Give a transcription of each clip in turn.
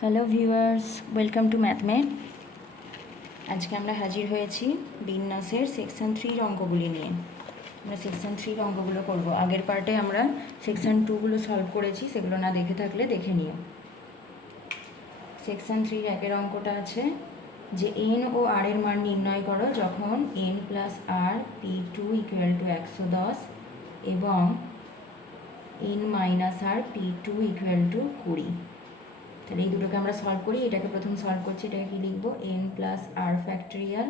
Hello viewers, welcome to Mathmate. আজকে আমরা হাজির হয়েছি বিন্যাসের সেকশন 3 অঙ্কগুলি নিয়ে। আমরা সেকশন 3 অঙ্কগুলো করব। আগের পার্টে আমরা সেকশন 2গুলো সলভ করেছি, সেগুলো না দেখে থাকলে দেখে নিও। সেকশন 3 একের অঙ্কটা আছে যে এন ও আর এর মান নির্ণয় করো যখন n plus r P2 equal to 110 এবং n minus r P2 equal to 20। তাহলে এই দুটোকে আমরা সলভ করি। এটাকে প্রথম সলভ করছি, এটাকে কি লিখবো? N plus r factorial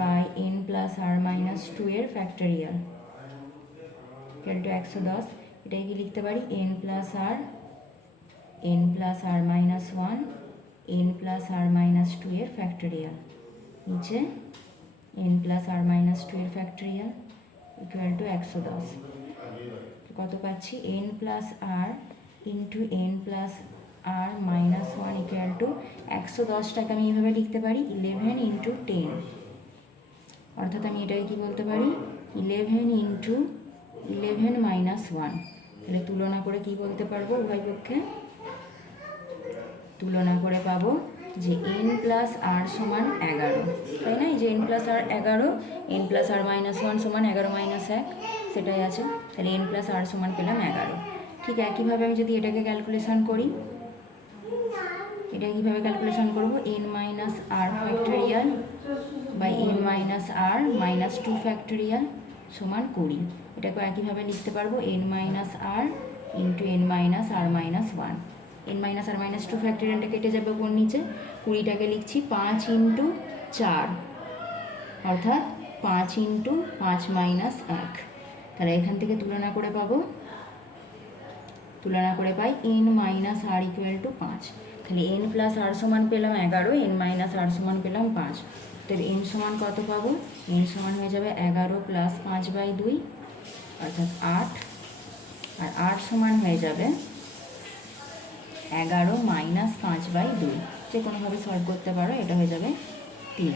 by n plus r minus 2 এর ফ্যাক্টরিয়াল ইকুয়াল টু 110। এটাকে কি লিখতে পারি? N plus r minus 1 N plus r minus 2 এর ফ্যাক্টরিয়াল, নিচে এন প্লাস আর মাইনাস 2 এর ফ্যাক্টরিয়াল ইকুয়াল টু 110। কত পাচ্ছি? N plus r into n plus r minus 1 equal to 110টাকে আমি এইভাবে লিখতে পারি 11 ইন্টু 10, অর্থাৎ আমি এটাকে কি বলতে পারি? 11 ইন্টু 11 মাইনাস 1। তাহলে তুলনা করে কি বলতে পারবো? উভয় পক্ষে তুলনা করে পাবো যে এন প্লাস আর সমান 11, তাই না? এই যে এন প্লাস আর 11, এন প্লাস আর মাইনাস 1 সমান 11 মাইনাস 1, সেটাই আছে। তাহলে এন প্লাস আর সমান পেলাম 11। ঠিক একইভাবে আমি যদি এটাকে ক্যালকুলেশন করি, এটা কীভাবে ক্যালকুলেশন করবো? N minus r factorial by n minus r minus 2 factorial সমান 20। এটাকে একইভাবে লিখতে পারবো n minus r into n minus r minus 1। N minus r minus 2 ফ্যাক্টরিয়ালটা কেটে যাবে কোন নিচে, 20টাকে লিখছি 5 ইন্টু 4, অর্থাৎ 5 ইন্টু 5 মাইনাস 1। তাহলে এখান থেকে তুলনা করে পাই n minus r equal to 5। তাহলে এন প্লাস আর সমান পেলাম 11, এন মাইনাস আর সমান পেলাম 5। তাহলে এন সমান কত পাবো? এন সমান হয়ে যাবে 11 প্লাস 5/2 অর্থাৎ 8, আর 8 সমান হয়ে যাবে 11 মাইনাস 5/2। যে কোনোভাবে সলভ করতে পারো, এটা হয়ে যাবে 3।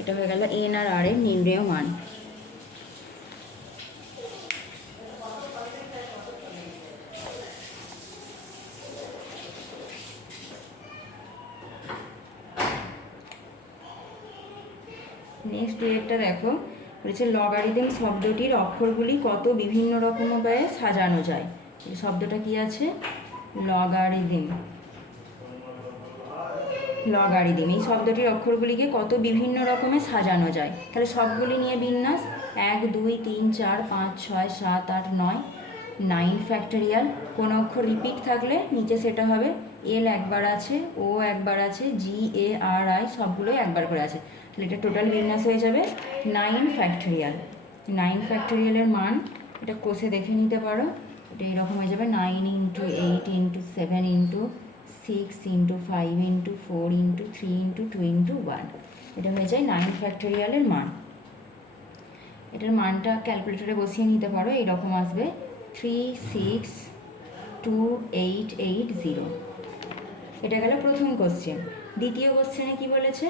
এটা হয়ে গেল এন আর আর এর নির্ণেয় মান। নেক্সট একটা দেখো, বলেছে লগারিদম শব্দটির অক্ষরগুলি কত বিভিন্ন রকম উপায়ে সাজানো যায়। শব্দটা কি আছে? লগারিদম। এই শব্দটির অক্ষরগুলিকে কত বিভিন্ন রকমে সাজানো যায়। তাহলে সবগুলি নিয়ে বিন্যাস 1 2 3 4 5 6 7 8 9, 9 ফ্যাক্টরিয়াল। কোনো অক্ষর রিপিট থাকলে নিচে সেটা হবে এল একবার আছে, ও একবার আছে, জি এ আর আই সবগুলোই একবার করে আছে। তাহলে এটা টোটাল বিন্যাস হয়ে যাবে 9 ফ্যাক্টরিয়াল। 9 ফ্যাক্টরিয়ালের মান এটা কোষে দেখে নিতে পারো। এটা এরকম হয়ে যাবে 9 into 8 into 7 into 6 into 5 into 4 into 3 into 2 into 1। এটা হয়ে যায় 9 ফ্যাক্টরিয়ালের মান। এটার মানটা ক্যালকুলেটরে বসিয়ে নিতে পারো, এইরকম আসবে 3628880। এটা গেল প্রথম কোশ্চেন। দ্বিতীয় কোশ্চেনে কি বলেছে?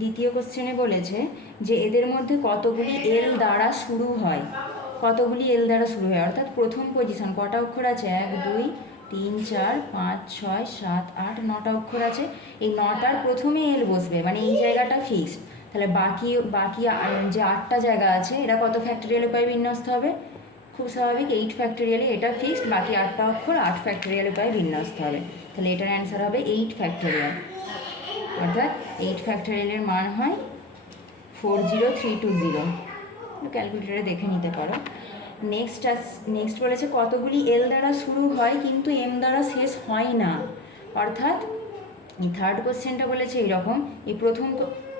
দ্বিতীয় কোশ্চেনে বলেছে যে এদের মধ্যে কতগুলি এল দ্বারা শুরু হয়, অর্থাৎ প্রথম পজিশন কটা অক্ষর আছে? 1 2 3 4 5 6 7 8 9টা অক্ষর আছে। এই 9টার প্রথমে এল বসবে, মানে এই জায়গাটা ফিক্সড। তাহলে বাকি যে 8টা জায়গা আছে, এরা কত ফ্যাক্টরিয়াল উপায়ে বিন্যস্ত হবে? খুব স্বাভাবিক, 8 ফ্যাক্টরিয়ালে এটা ফিক্সড, বাকি 8টা অক্ষর 8 ফ্যাক্টরিয়াল উপায়ে বিন্যস্ত হবে। তাহলে এটার অ্যান্সার হবে 8 ফ্যাক্টরিয়াল, অর্থাৎ 8 ফ্যাক্টরিয়ালের মান হয় 40320। ক্যালকুলেটরে দেখে নিতে পারো। নেক্সট বলেছে কতগুলি এল দ্বারা শুরু হয় কিন্তু এম দ্বারা শেষ হয় না। অর্থাৎ এই থার্ড কোশ্চেনটা বলেছে এইরকম, এই প্রথম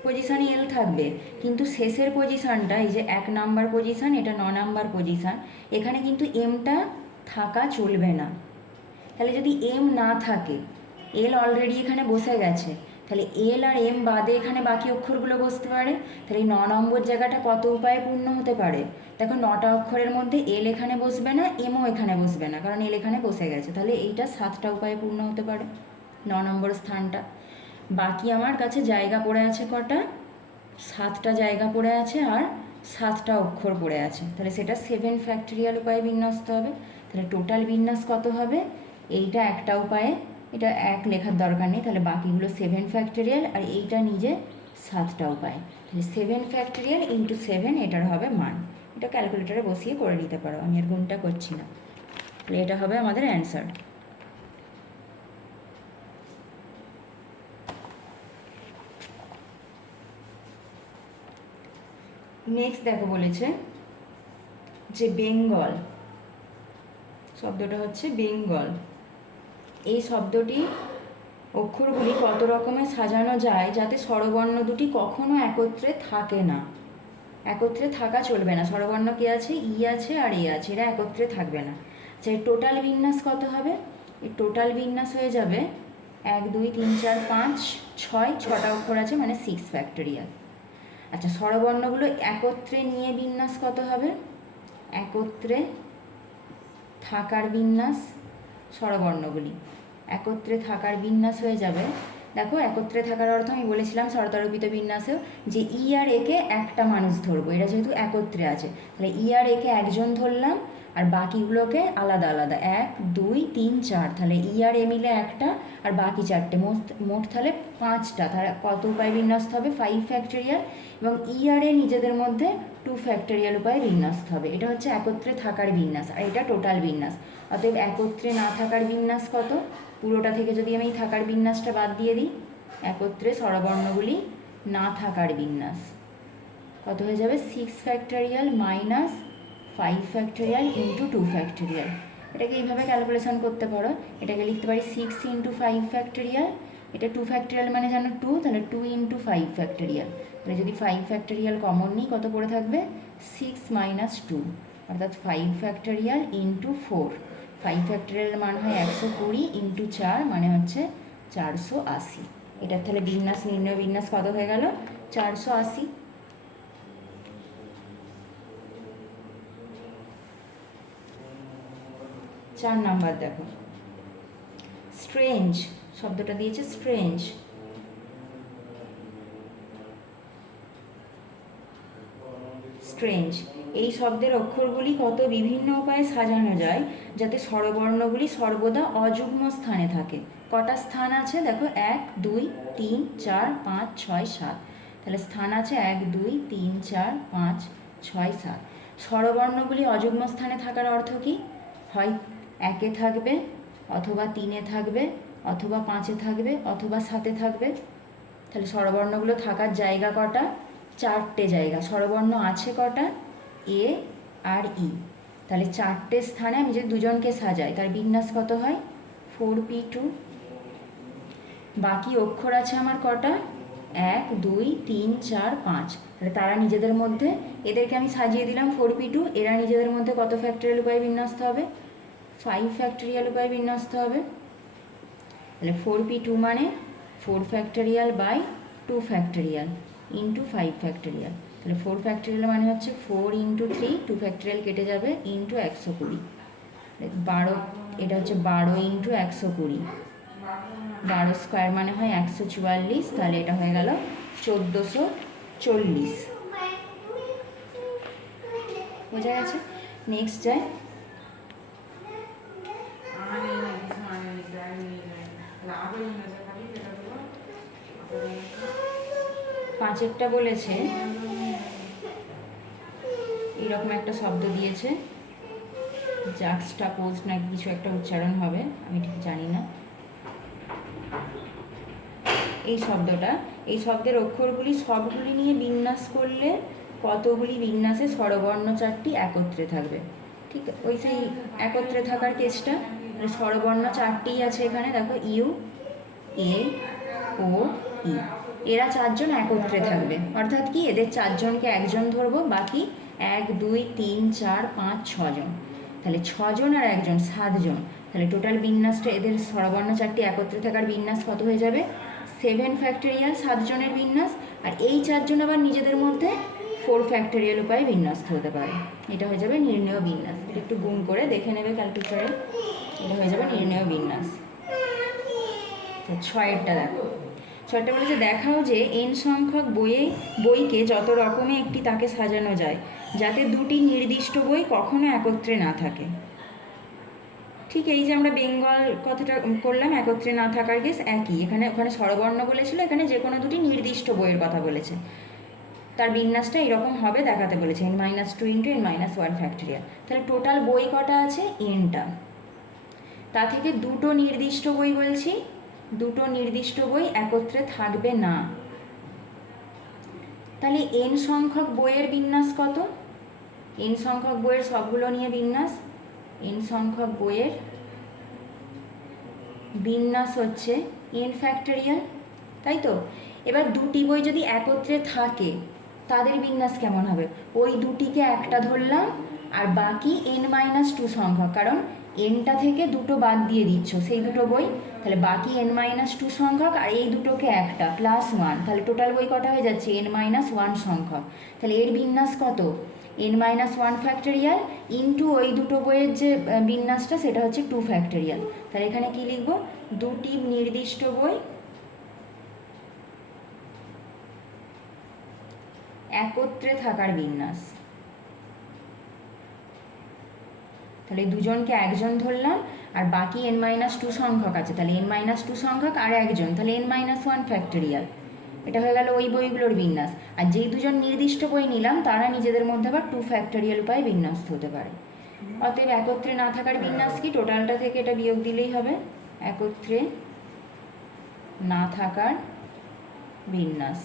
পজিশানে এল থাকবে, কিন্তু শেষের পজিশানটা, এই যে 1 নাম্বার পজিশান, এটা 9 নাম্বার পজিশান, এখানে কিন্তু এমটা থাকা চলবে না। তাহলে যদি এম না থাকে, এল অলরেডি এখানে বসে গেছে, তাহলে এল আর এম বাদে এখানে বাকি অক্ষরগুলো বসতে পারে। তাহলে এই 9 নম্বর জায়গাটা কত উপায়ে পূর্ণ হতে পারে? দেখো 9টা অক্ষরের মধ্যে এল এখানে বসবে না, এমও এখানে বসবে না, কারণ এল এখানে বসে গেছে। তাহলে এইটা 7টা উপায়ে পূর্ণ হতে পারে 9 নম্বর স্থানটা। বাকি আমার কাছে জায়গা পড়ে আছে কটা? 7টা জায়গা পড়ে আছে আর 7টা অক্ষর পড়ে আছে। তাহলে সেটা 7 ফ্যাক্টরিয়াল উপায়ে বিন্যস্ত হবে। তাহলে টোটাল বিন্যাস কত হবে? এইটা একটা উপায়ে, এটা 1 লেখার দরকার নেই, তাহলে বাকিগুলো 7 ফ্যাক্টোরিয়াল, আর এইটা নিজে 7টা উপায়। তাহলে 7 ফ্যাক্টোরিয়াল ইন্টু 7 এটার হবে মান। এটা ক্যালকুলেটারে বসিয়ে করে নিতে পারো, আমি আর গুণটা করছি না। তাহলে এটা হবে আমাদের অ্যান্সার। নেক্সট দেখো বলেছে যে বেঙ্গল শব্দটা হচ্ছে বেঙ্গল। এই শব্দটি অক্ষরগুলি কত রকমের সাজানো যায় যাতে স্বরবর্ণ দুটি কখনো একত্রে থাকে না। একত্রে থাকা চলবে না। স্বরবর্ণ কি আছে? ই আছে আর এ আছে, এরা একত্রে থাকবে না। আচ্ছা, এই টোটাল বিন্যাস কত হবে? এই টোটাল বিন্যাস হয়ে যাবে 1 2 3 4 5 6, 6টা অক্ষর আছে মানে 6 ফ্যাক্টোরিয়াল। আচ্ছা, স্বরবর্ণগুলো একত্রে নিয়ে বিন্যাস কত হবে? একত্রে থাকার বিন্যাস, স্বরবর্ণগুলি একত্রে থাকার বিন্যাস হয়ে যাবে। দেখো, একত্রে থাকার অর্থ আমি বলেছিলাম শর্তারোপিত বিন্যাসেও যে ই আর একে একটা মানুষ ধরবো, এরা যেহেতু একত্রে আছে তাহলে ই আর একে একজন ধরলাম আর বাকিগুলোকে আলাদা আলাদা 1 2 3 4, তাহলে ই আর এ মিলে একটা আর বাকি 4টে, মোট তাহলে 5টা। তাহলে কত উপায় বিন্যস্ত হবে? 5 ফ্যাক্টোরিয়াল, এবং ই আর এ নিজেদের মধ্যে 2 ফ্যাক্টোরিয়াল উপায়ে বিন্যস্ত হবে। এটা হচ্ছে একত্রে থাকার বিন্যাস, আর এটা টোটাল বিন্যাস। অতএব একত্রে না থাকার বিন্যাস কত? পুরোটা থেকে যদি আমি থাকার বিন্যাসটা বাদ দিয়ে দিই, একত্রে স্বরবর্ণগুলি না থাকার বিন্যাস কত হয়ে যাবে? 6 factorial minus 5 factorial into 2 factorial. এটাকে এইভাবে ক্যালকুলেশন করতে পারো। এটাকে লিখতে পারি 6 ইন্টু 5 ফ্যাক্টোরিয়াল। এটা 2 ফ্যাক্টোরিয়াল মানে জানো 2, তাহলে 2 ইন্টু 5 ফ্যাক্টোরিয়াল। তাহলে যদি 5 ফ্যাক্টোরিয়াল কমন নিই কত পড়ে থাকবে? 6 মাইনাস 2, অর্থাৎ 5 ফ্যাক্টোরিয়াল ইন্টু 4। 5 ফ্যাক্টোরিয়ালের মান হয় 120 ইন্টু 4 মানে হচ্ছে 480। এটার তাহলে বিন্যাস, নির্ণয় বিন্যাস কত হয়ে গেল? 480। 4 নাম্বার দেখো, স্ট্রেঞ্জ শব্দটা দিয়েছে স্ট্রেঞ্জ। স্ট্রেঞ্জ এই শব্দের অক্ষরগুলি কত বিভিন্ন উপায়ে সাজানো যায় যাতে স্বরবর্ণগুলি সর্বদা অযুগ্ম স্থানে থাকে। কটা স্থান আছে দেখো? 1 2 3 4 5 6 7। তাহলে স্থান আছে 1 2 3 4 5 6 7। স্বরবর্ণগুলি অযুগ্ম স্থানে থাকার অর্থ কি? হয় 1-এ থাকবে, অথবা 3-এ থাকবে, অথবা 5-এ থাকবে, অথবা 7-এ থাকবে। তাহলে স্বরবর্ণগুলো থাকার জায়গা কটা? 4টে জায়গা। স্বরবর্ণ আছে কটা? এ আর ই। তাহলে 4টে স্থানে আমি যদি দুজনকে সাজাই তার বিন্যাস কত হয়? 4p2। বাকি অক্ষর আছে আমার কটা? 1 2 3 4 5। তাহলে তারা নিজেদের মধ্যে, এদেরকে আমি সাজিয়ে দিলাম 4p2, এরা নিজেদের মধ্যে কত ফ্যাক্টোরিয়াল উপায়ে বিন্যস্ত হবে? 5 ফ্যাক্টোরিয়াল উপায়ে বিন্যস্ত হবে। তাহলে 4p2 মানে 4 factorial by 2 factorial into 5 factorial. তাহলে 4 ফ্যাক্টোরিয়াল মানে হচ্ছে 4 ইন্টু 3, 2 ফ্যাক্টোরিয়াল কেটে যাবে, ইন্টু 120। 12, এটা হচ্ছে 12 ইন্টু 120। 12 স্কোয়ার মানে হয় 144, তাহলে এটা হয়ে গেল 1440। বোঝা গেছে? নেক্সট যায় পাঁচেরটা বলেছে এরকম একটা শব্দ দিয়েছে, জাক্সটাপোজ না কিছু একটা উচ্চারণ হবে, আমি ঠিক জানি না। এই শব্দটা, এই শব্দের অক্ষরগুলি সবগুলি নিয়ে বিন্যাস করলে কতগুলি বিন্যাসে স্বরবর্ণ 4টি একত্রে থাকবে। ঠিক ওই সেই একত্রে থাকার কেসটা। স্বরবর্ণ 4টিই আছে এখানে, দেখো ইউ, এ, ও, ই। এরা 4জন একত্রে থাকবে, অর্থাৎ কি এদের 4জনকে একজন ধরবো, বাকি 1 2 3 4 5 6 জন। তাহলে 6 জন আর 1 জন 7 জন। তাহলে টোটাল বিন্যাসটা এদের স্বরবর্ণ 4টি একত্রে থাকার বিন্যাস কত হয়ে যাবে? 7 ফ্যাক্টোরিয়াল 7 জনের বিন্যাস, আর এই 4 জন আবার নিজেদের মধ্যে 4 ফ্যাক্টোরিয়াল উপায়ে বিন্যস্ত হতে পারে। এটা হয়ে যাবে নির্ণেয় বিন্যাস। এটা একটু গুণ করে দেখে নেবে ক্যালকুলেটরে। এটা হয়ে যাবে নির্ণেয় বিন্যাস। 6এরটা দেখো, 6টা বলেছে দেখাও যে n সংখ্যক বইকে যত রকমে একটি তাকে সাজানো যায় যাতে দুটি নির্দিষ্ট বই কখনো একত্রে না থাকে। ঠিক এই যে আমরা বেঙ্গল কথাটা করলাম, একত্রে না থাকার কেস একই, এখানে ওখানে স্বরবর্ণ বলেছিল, এখানে যে কোনো দুটি নির্দিষ্ট বইয়ের কথা বলেছে। তার বিন্যাসটা এরকম হবে দেখাতে বলেছে, n-2 ইন্টু n-1 ফ্যাক্টোরিয়াল। তাহলে টোটাল বই কটা আছে? এনটা। তা থেকে দুটো নির্দিষ্ট বই বলছি, দুটো নির্দিষ্ট বই একত্রে থাকবে না। তাহলে এন সংখ্যক বইয়ের বিন্যাস কত? এন সংখ্যক বইয়ের সবগুলো নিয়ে বিন্যাস, এন সংখ্যক বইয়ের বিন্যাস হচ্ছে এন ফ্যাক্টোরিয়াল, তাই তো? এবার দুটি বই যদি একত্রে থাকে তাদের বিন্যাস কেমন হবে? ওই দুটিকে একটা ধরলাম আর বাকি n-2 সংখ্যক, কারণ এনটা থেকে দুটো বাদ দিয়ে দিচ্ছ সেই দুটো বই, তাহলে বাকি n-2 সংখ্যক আর এই দুটোকে একটা +1, তাহলে টোটাল বই কটা হয়ে যাচ্ছে? n-1 সংখ্যক। তাহলে এর বিন্যাস কত? n-1 ফ্যাক্টোরিয়াল ইন্টু ওই দুটো বইয়ের যে বিন্যাসটা সেটা হচ্ছে 2 ফ্যাক্টোরিয়াল। তাহলে এখানে কি লিখব? দুটি নির্দিষ্ট বই একত্রে থাকার বিন্যাস। তাহলে দুজনকে একজন ধরলাম আর বাকি n-2 সংখ্যক আছে, তাহলে n-2 সংখ্যক আর একজন, তাহলে n-1 ফ্যাক্টোরিয়াল। এটা হয়ে গেল ওই বইগুলোর বিন্যাস। আর যেই দুজন নির্দিষ্ট বই নিলাম তারা নিজেদের মধ্যে আবার 2 ফ্যাক্টোরিয়াল উপায়ে বিন্যস্ত হতে পারে। অতএব একত্রে না থাকার বিন্যাস কি? টোটালটা থেকে এটা বিয়োগ দিলেই হবে, একত্রে না থাকার বিন্যাস।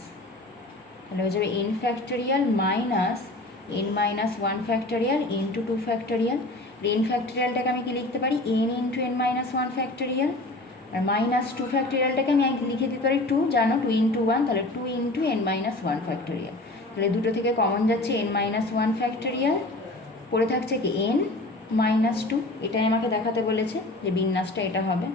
তাহলে হয়ে যাবে n factorial minus n-1 factorial into 2 factorial. n ফ্যাক্টোরিয়ালটাকে আমি কি লিখতে পারি? n ইন্টু n-1 ফ্যাক্টোরিয়াল, আর -2 ফ্যাক্টোরিয়ালটাকে আমি লিখে দিতে পারি 2, জানো 2 ইন্টু 1, তাহলে 2 ইন্টু n-1 ফ্যাক্টোরিয়াল। তাহলে দুটো থেকে কমন যাচ্ছে n-1 ফ্যাক্টোরিয়াল, পড়ে থাকছে কি n-2, এটাই আমাকে দেখাতে বলেছে যে বিন্যাসটা এটা হবে।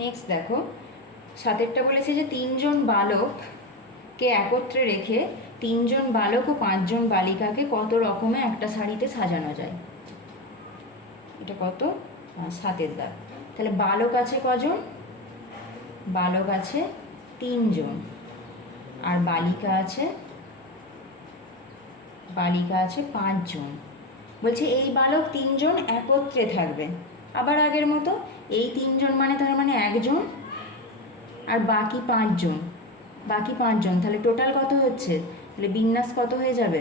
নেক্সট দেখো, সাতেরটা বলেছে যে 3 জন বালককে একত্রে রেখে 3 জন বালক ও 5 জন বালিকাকে কত রকমে একটা শাড়িতে সাজানো যায়। এটা কত? 7 দাগ। তাহলে বালক আছে কজন? বালক আছে 3 জন, আর বালিকা আছে 5 জন। বলছে এই বালক 3 জন একত্রে থাকবে, আবার আগের মতো এই 3 জন মানে তার মানে একজন আর বাকি 5 জন, তাহলে টোটাল কত হচ্ছে? তাহলে বিন্যাস কত হয়ে যাবে?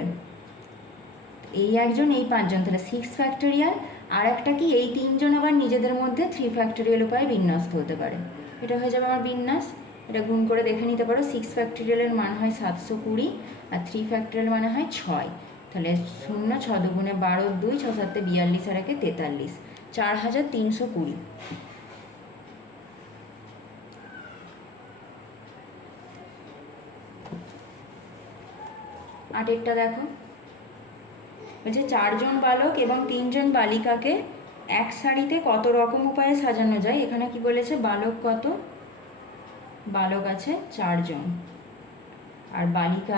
এই একজন এই 5 জন, তাহলে 6 ফ্যাক্টোরিয়াল, আর একটা কি এই 3 জন আবার নিজেদের মধ্যে 3 ফ্যাক্টোরিয়াল উপায়ে বিন্যস্ত হতে পারে। এটা হয়ে যাবে আমার বিন্যাস। এটা গুণ করে দেখে নিতে পারো, 6 ফ্যাক্টোরিয়ালের মান হয় 720 আর 3 ফ্যাক্টোরিয়াল মানে হয় 6। তাহলে 0 6 দুগুণে 12 2 6 7 42 আর 1 43, 4320। আটেরটা দেখো, বলছে 4 জন বালক এবং 3 জন বালিকাকে এক শাড়িতে কত রকম উপায়ে সাজানো যায়। এখানে কি বলেছে? বালক কত? বালক আছে 4 জন আর বালিকা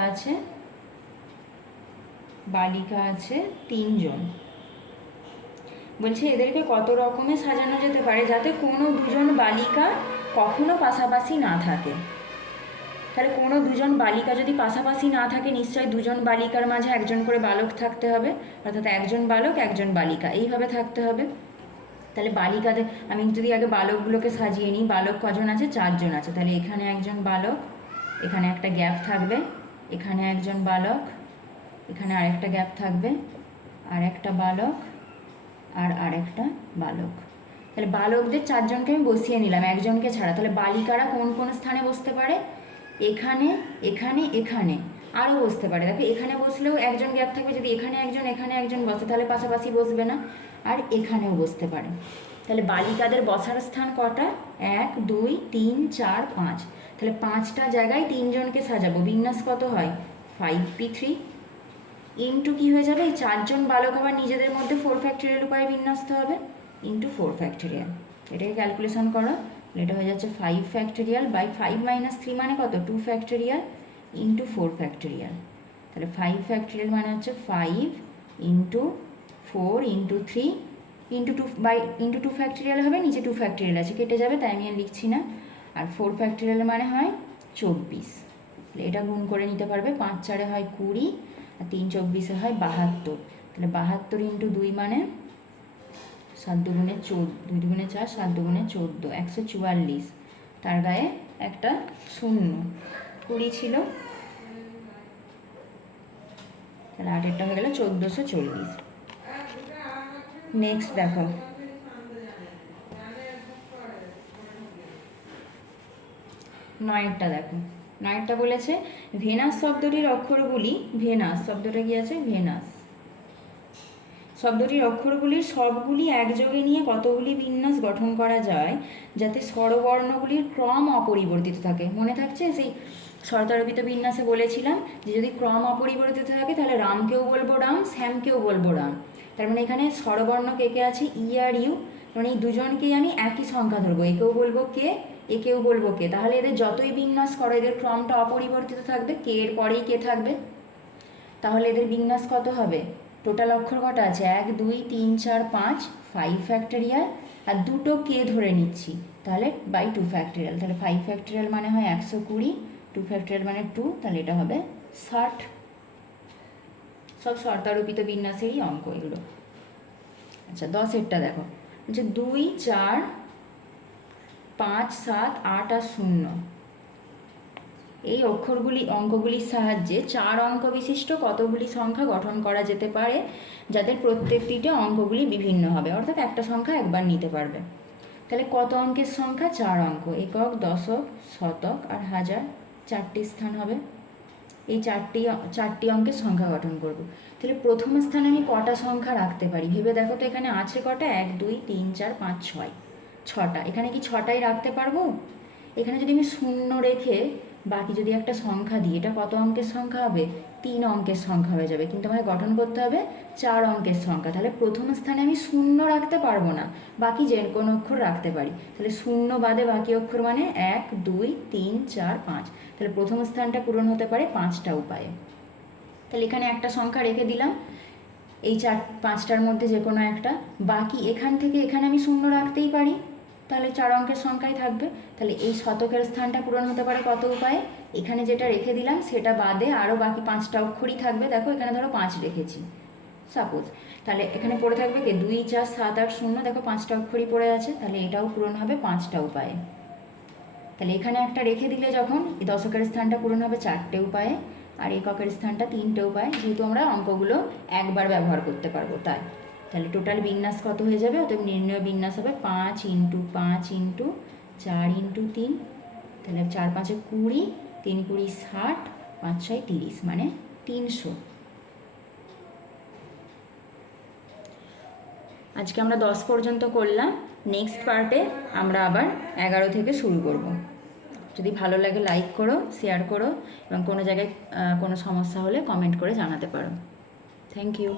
আছে 3 জন। বলছে এদেরকে কত রকমে সাজানো যেতে পারে যাতে কোনো দুজন বালিকা কখনো পাশাপাশি না থাকে। তাহলে কোনো দুজন বালিকা যদি পাশাপাশি না থাকে নিশ্চয়ই দুজন বালিকার মাঝে একজন করে বালক থাকতে হবে, অর্থাৎ একজন বালক একজন বালিকা এইভাবে থাকতে হবে। তাহলে বালিকাদের আমি যদি আগে বালকগুলোকে সাজিয়ে নিই, বালক কজন আছে? 4 জন আছে। তাহলে এখানে একজন বালক, এখানে একটা গ্যাপ থাকবে, এখানে একজন বালক, এখানে আরেকটা গ্যাপ থাকবে, আর একটা বালক আর আরেকটা বালক। তাহলে বালকদের 4 জনকে আমি বসিয়ে নিলাম একজনকে ছাড়া। তাহলে বালিকারা কোন কোন স্থানে বসতে পারে? এখানে এখানে এখানে আরও বসতে পারে। দেখো এখানে বসলেও একজন গ্যাপ থাকবে, যদি এখানে একজন বসে তাহলে পাশাপাশি বসবে না, আর এখানেও বসতে পারে। তাহলে বালিকাদের বসার স্থান কটা? 1 2 3 4 5। তাহলে 5টা জায়গায় 3 জনকে সাজাবো, বিন্যাস কত হয়? 5p3 ইন্টু কি হয়ে যাবে? এই 4 জন বালক আবার নিজেদের মধ্যে 4 ফ্যাক্টোরিয়াল উপায়ে বিন্যস্ত হবে, ইন্টু 4 ফ্যাক্টোরিয়াল। এটাকে ক্যালকুলেশন করো, এটা হয়ে যাচ্ছে 5 ফ্যাক্টোরিয়াল বাই 5 - 3 মানে কত? 2 ফ্যাক্টোরিয়াল ইন্টু 4 ফ্যাক্টোরিয়াল। তাহলে 5 ফ্যাক্টোরিয়াল মানে হচ্ছে 5 ইন্টু 4 ইন্টু 3 ইন্টু 2 ফ্যাক্টোরিয়াল হবে, নিচে 2 ফ্যাক্টোরিয়াল আছে কেটে যাবে, তাই আমি আর লিখছি না। আর 4 ফ্যাক্টোরিয়াল মানে হয় 24। এটা গুণ করে নিতে পারবে, 5 4 হয় 20 আর 3 24 হয় 72। তাহলে 72 ইন্টু 2 মানে 7 দুগুণে 14, 2 দুগুণে 4, 7 দুগুণে 14, 144। তার গায়ে একটা শূন্য, 20 ছিল, তাহলে 8-এরটা হয়ে গেল 1440। নেক্সট দেখো, নয়েরটা দেখো। নয়েরটা বলেছে ভেনাস শব্দটির অক্ষরগুলি, ভেনাস শব্দটা কি আছে, ভেনাস শব্দটির অক্ষরগুলির সবগুলি একযোগে নিয়ে কতগুলি বিন্যাস গঠন করা যায় যাতে স্বরবর্ণগুলির ক্রম অপরিবর্তিত থাকে। মনে থাকছে সেই শর্তারোপিত বিন্যাসে বলেছিলাম যে যদি ক্রম অপরিবর্তিত থাকে তাহলে রামকেও বলবো রাম, শ্যামকেও বলবো রাম। তার মানে এখানে স্বরবর্ণ কে কে আছে, ই আর ইউ, মানে এই দুজনকেই আমি একই সংখ্যা ধরবো, একেও বলবো কে, একেও বলবো কে। তাহলে এদের যতই বিন্যাস করো এদের ক্রমটা অপরিবর্তিত থাকবে, কে এর পরেই কে থাকবে। তাহলে এদের বিন্যাস কত হবে, টোটাল অক্ষর কটা আছে, 1 2 3 4 5, 5 ফ্যাক্টরিয়াল, আর দুটো কে ধরে নিচ্ছি, তাহলে বাই 2 ফ্যাক্টরিয়াল। তাহলে 5 ফ্যাক্টরিয়াল মানে হয় 120, 2 ফ্যাক্টরিয়াল মানে 2, তাহলে এটা হবে 60। সব শর্তারোপিত বিন্যাসেরই অঙ্ক এগুলো। আচ্ছা 10-এরটা দেখো, যে 2 4 5 7 8 আর 0, এই অঙ্কগুলির সাহায্যে 4 অঙ্ক বিশিষ্ট কতগুলি সংখ্যা গঠন করা যেতে পারে যাদের প্রত্যেকটিতে অঙ্কগুলি বিভিন্ন হবে, অর্থাৎ একটা সংখ্যা একবার নিতে পারবে। তাহলে কত অঙ্কের সংখ্যা, 4 অঙ্ক, একক, দশক, শতক আর হাজার, 4টি স্থান হবে। এই চারটি অঙ্কের সংখ্যা গঠন করব। তাহলে প্রথম স্থানে আমি কটা সংখ্যা রাখতে পারি ভেবে দেখো তো, এখানে আছে কটা, 1 2 3 4 5 6, 6টা। এখানে কি 6টাই রাখতে পারবো? এখানে যদি আমি শূন্য রেখে বাকি যদি একটা সংখ্যা দিই, এটা কত অঙ্কের সংখ্যা হবে, 3 অঙ্কের সংখ্যা হয়ে যাবে, কিন্তু আমাকে গঠন করতে হবে 4 অঙ্কের সংখ্যা। তাহলে প্রথম স্থানে আমি শূন্য রাখতে পারবো না, বাকি যে কোনো অক্ষর রাখতে পারি। তাহলে শূন্য বাদে বাকি অক্ষর মানে 1 2 3 4 5, তাহলে প্রথম স্থানটা পূরণ হতে পারে 5টা উপায়ে। তাহলে এখানে একটা সংখ্যা রেখে দিলাম, এই 5টার মধ্যে যে কোনো একটা, বাকি এখান থেকে এখানে আমি শূন্য রাখতেই পারি, তাহলে 4 অঙ্কের সংখ্যাই থাকবে। তাহলে এই শতকের স্থানটা পূরণ হতে পারে কত উপায়ে, এখানে যেটা রেখে দিলাম সেটা বাদে আরও বাকি 5টা অক্ষরই থাকবে। দেখো এখানে ধরো 5 রেখেছি সাপোজ, তাহলে এখানে পড়ে থাকবে কি 2 4 7 8 0, দেখো 5টা অক্ষরই পড়ে আছে, তাহলে এটাও পূরণ হবে 5টা উপায়ে। তাহলে এখানে একটা রেখে দিলে যখন এই দশকের স্থানটা পূরণ হবে 4টে উপায়ে, আর এককের স্থানটা 3টে উপায়ে, যেহেতু আমরা অঙ্কগুলো একবার ব্যবহার করতে পারবো তাই। তাহলে টোটাল বিন্যাস কত হয়ে যাবে, অতএব নির্ণয় বিন্যাস হবে 5 × 5 × 4 × 3, তাহলে 4 5 20, 3 20 60, 5 6 30, মানে 300। আজকে আমরা 10 পর্যন্ত করলাম, নেক্সট পার্টে আমরা আবার 11 থেকে শুরু করব। যদি ভালো লাগে লাইক করো, শেয়ার করো, এবং কোনো জায়গায় কোনো সমস্যা হলে কমেন্ট করে জানাতে পারো। Thank you.